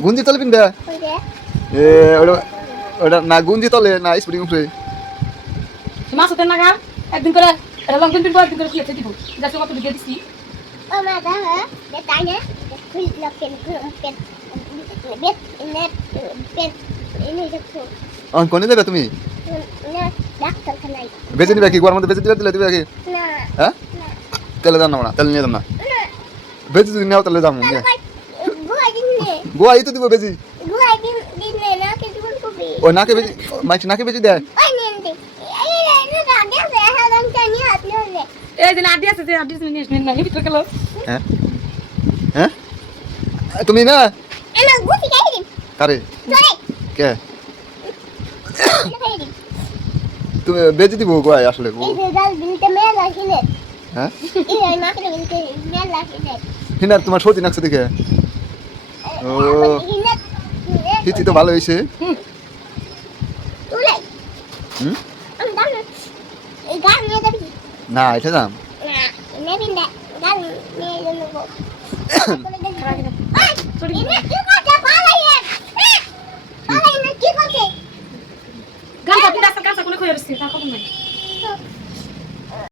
গুঞ্জি তলে পিনবে এ ওটা ওটা না গুঞ্জি তলে না স্প্রিং উপরে মাছ হতে না গা একদিন করে এটা লং পেন একদিন করে খুলে দিব যাতে কত ভিডিও দিছি কোনে যাবে তুমি বেঁচে নিবে কি গোয়ার মধ্যে বেঁচে দিলে দিবে কি হ্যাঁ তেলে যান না তেল নিয়ে যান না বেঁচে যদি নেও তাহলে যাবো গোয়া এই তো দিব বেজি ও নাকে বেজি মাইক নাকে বেজি দেয় এই যে আদি আছে যে আদি নিয়ে আসবেন না ভিতরে গেল হ্যাঁ হ্যাঁ তুমি না কারে কে তুমি বেজি দিব গোয়ায় আসলে হ্যাঁ হিনার তোমার সর্দি নাকছে দেখে ও হিচি তো ভালো হয়েছে না এটা যাম সরি